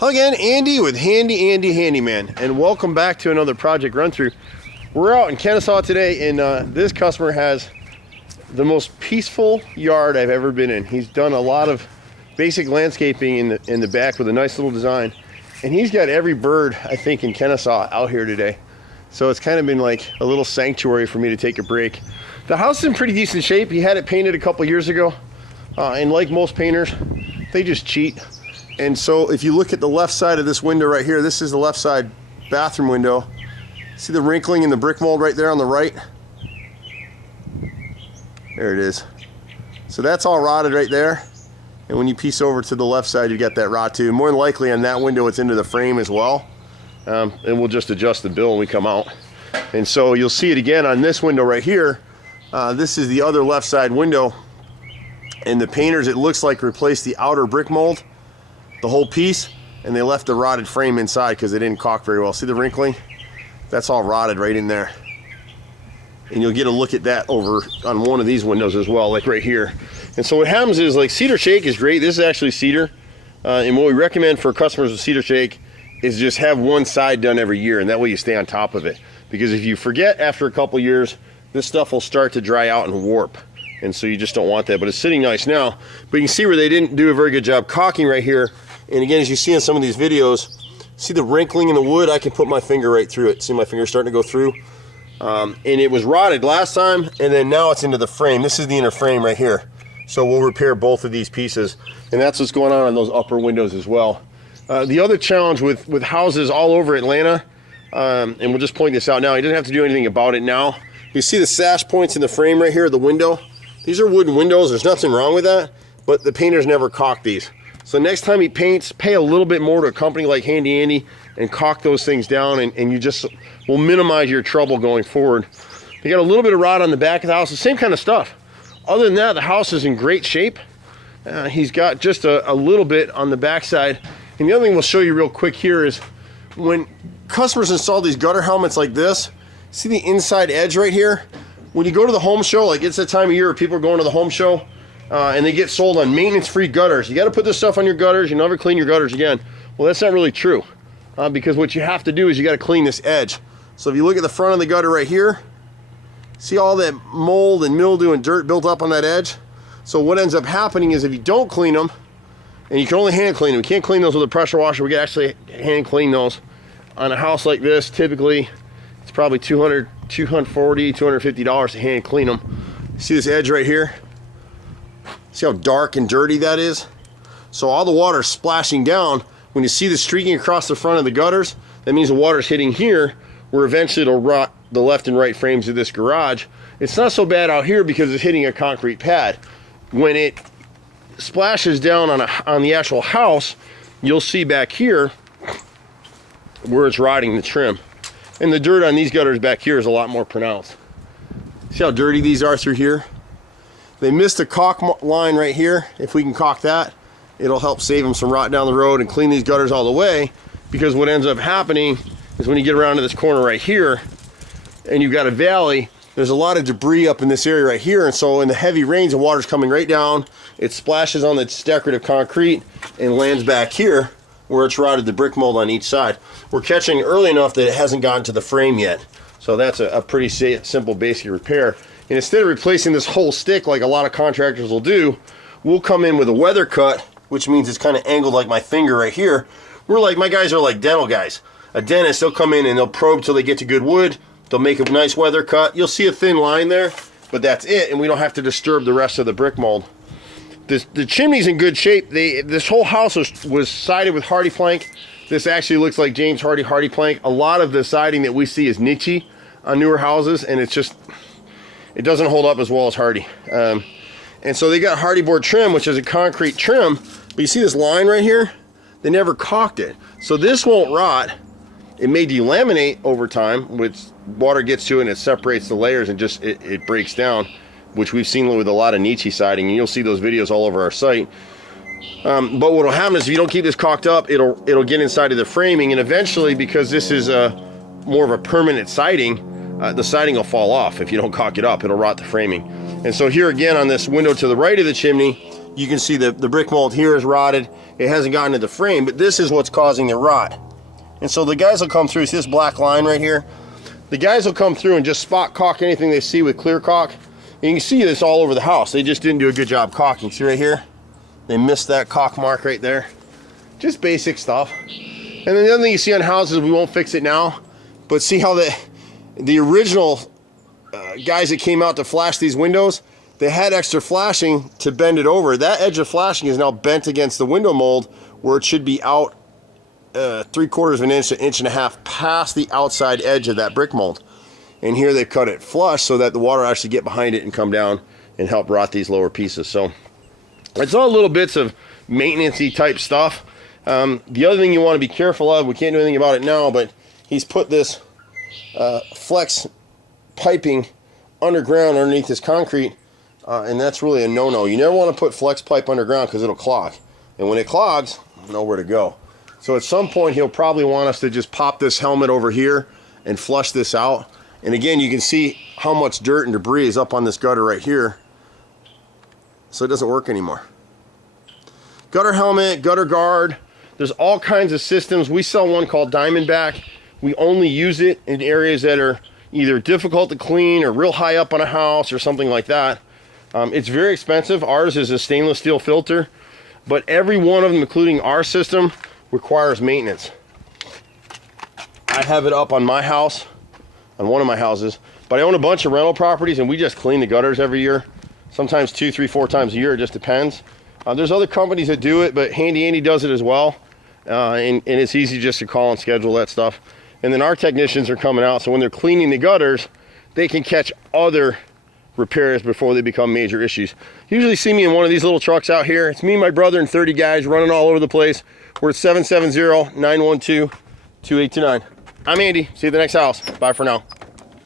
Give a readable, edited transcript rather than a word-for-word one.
Hello again, Andy with Handy Andy Handyman, and welcome back to another project run through. We're out in Kennesaw today, and this customer has the most peaceful yard I've ever been in. He's done a lot of basic landscaping in the back with a nice little design, and he's got every bird I think in Kennesaw out here today. So it's kind of been like a little sanctuary for me to take a break. The house is in pretty decent shape. He had it painted a couple years ago, and like most painters, they just cheat. And so if you look at the left side of this window right here, this is the left side bathroom window. See the wrinkling in the brick mold right there on the right? There it is. So that's all rotted right there. And when you piece over to the left side, you got that rot too. More than likely on that window, it's into the frame as well. And we'll just adjust the bill when we come out. And so you'll see it again on this window right here. This is the other left side window. And the painters, it looks like, replaced the outer brick mold, the whole piece, and they left the rotted frame inside because they didn't caulk very well. See the wrinkling? That's all rotted right in there. And you'll get a look at that over on one of these windows as well, like right here. And so what happens is, like, cedar shake is great. This is actually cedar. And what we recommend for customers with cedar shake is just have one side done every year, and that way you stay on top of it. Because if you forget after a couple years, this stuff will start to dry out and warp. And so you just don't want that. But it's sitting nice now. But you can see where they didn't do a very good job caulking right here. And again, as you see in some of these videos, see the wrinkling in the wood? I can put my finger right through it. See my finger starting to go through? And it was rotted last time, and then now it's into the frame. This is the inner frame right here. So we'll repair both of these pieces. And that's what's going on those upper windows as well. The other challenge with houses all over Atlanta, and we'll just point this out now. He doesn't have to do anything about it now. You see the sash points in the frame right here, the window? These are wooden windows. There's nothing wrong with that, but the painters never caulk these. So next time he paints, pay a little bit more to a company like Handy Andy and caulk those things down, and you just will minimize your trouble going forward. You got a little bit of rot on the back of the house, the same kind of stuff. Other than that, the house is in great shape. He's got just a little bit on the back side. And the other thing we'll show you real quick here is when customers install these gutter helmets like this, see the inside edge right here? When you go to the home show, like it's that time of year where people are going to the home show, and they get sold on maintenance-free gutters. You got to put this stuff on your gutters. You never clean your gutters again. Well, that's not really true, because what you have to do is you got to clean this edge. So if you look at the front of the gutter right here, see all that mold and mildew and dirt built up on that edge? So what ends up happening is if you don't clean them, and you can only hand clean them, you can't clean those with a pressure washer. We can actually hand clean those. On a house like this, typically, it's probably $240, $250 to hand clean them. See this edge right here? See how dark and dirty that is? So all the water is splashing down. When you see the streaking across the front of the gutters, that means the water's hitting here, where eventually it'll rot the left and right frames of this garage. It's not so bad out here because it's hitting a concrete pad. When it splashes down on the actual house, you'll see back here where it's rotting the trim. And the dirt on these gutters back here is a lot more pronounced. See how dirty these are through here? They missed a caulk line right here. If we can caulk that, it'll help save them some rot down the road and clean these gutters all the way, because what ends up happening is when you get around to this corner right here and you've got a valley, there's a lot of debris up in this area right here, and so in the heavy rains, the water's coming right down, it splashes on this decorative concrete and lands back here where it's rotted the brick mold on each side. We're catching early enough that it hasn't gotten to the frame yet. So that's a pretty simple basic repair. And instead of replacing this whole stick like a lot of contractors will do, we'll come in with a weather cut, which means it's kind of angled like my finger right here. My guys are like dental guys. A dentist, they'll come in and they'll probe till they get to good wood. They'll make a nice weather cut. You'll see a thin line there, but that's it, and we don't have to disturb the rest of the brick mold. The chimney's in good shape. This whole house was sided with hardy plank. This actually looks like James Hardy hardy plank. A lot of the siding that we see is niche on newer houses, and it doesn't hold up as well as hardy. And so they got hardy board trim, which is a concrete trim, but you see this line right here? They never caulked it. So this won't rot. It may delaminate over time, which water gets to it and it separates the layers and just it breaks down, which we've seen with a lot of niche siding, and you'll see those videos all over our site. But what will happen is if you don't keep this caulked up, it'll get inside of the framing, and eventually, because this is more of a permanent siding, the siding will fall off if you don't caulk it up. It'll rot the framing. And so here again on this window to the right of the chimney, you can see the brick mold here is rotted. It hasn't gotten to the frame, but this is what's causing the rot. And so the guys will come through, see this black line right here? The guys will come through and just spot caulk anything they see with clear caulk. And you can see this all over the house. They just didn't do a good job caulking. See right here? They missed that caulk mark right there. Just basic stuff. And then the other thing you see on houses, we won't fix it now, but see how the original guys that came out to flash these windows, they had extra flashing to bend it over. That edge of flashing is now bent against the window mold where it should be out 3/4 of an inch, 1.5 inches past the outside edge of that brick mold. And here they cut it flush so that the water actually get behind it and come down and help rot these lower pieces. So it's all little bits of maintenance-y type stuff. The other thing you want to be careful of, we can't do anything about it now, but he's put this flex piping underground underneath this concrete, and that's really a no-no. You never want to put flex pipe underground because it'll clog. And when it clogs, nowhere to go. So at some point he'll probably want us to just pop this helmet over here and flush this out. And again, you can see how much dirt and debris is up on this gutter right here. So it doesn't work anymore. Gutter helmet, gutter guard, there's all kinds of systems. We sell one called Diamondback. We only use it in areas that are either difficult to clean or real high up on a house or something like that. It's very expensive. Ours is a stainless steel filter, but every one of them, including our system, requires maintenance. I have it up on my house, on one of my houses, but I own a bunch of rental properties and we just clean the gutters every year. Sometimes 2, 3, 4 times a year, it just depends. There's other companies that do it, but Handy Andy does it as well. And it's easy just to call and schedule that stuff. And then our technicians are coming out, so when they're cleaning the gutters, they can catch other repairs before they become major issues. Usually see me in one of these little trucks out here. It's me and my brother and 30 guys running all over the place. We're at 770-912-2829. I'm Andy. See you at the next house. Bye for now.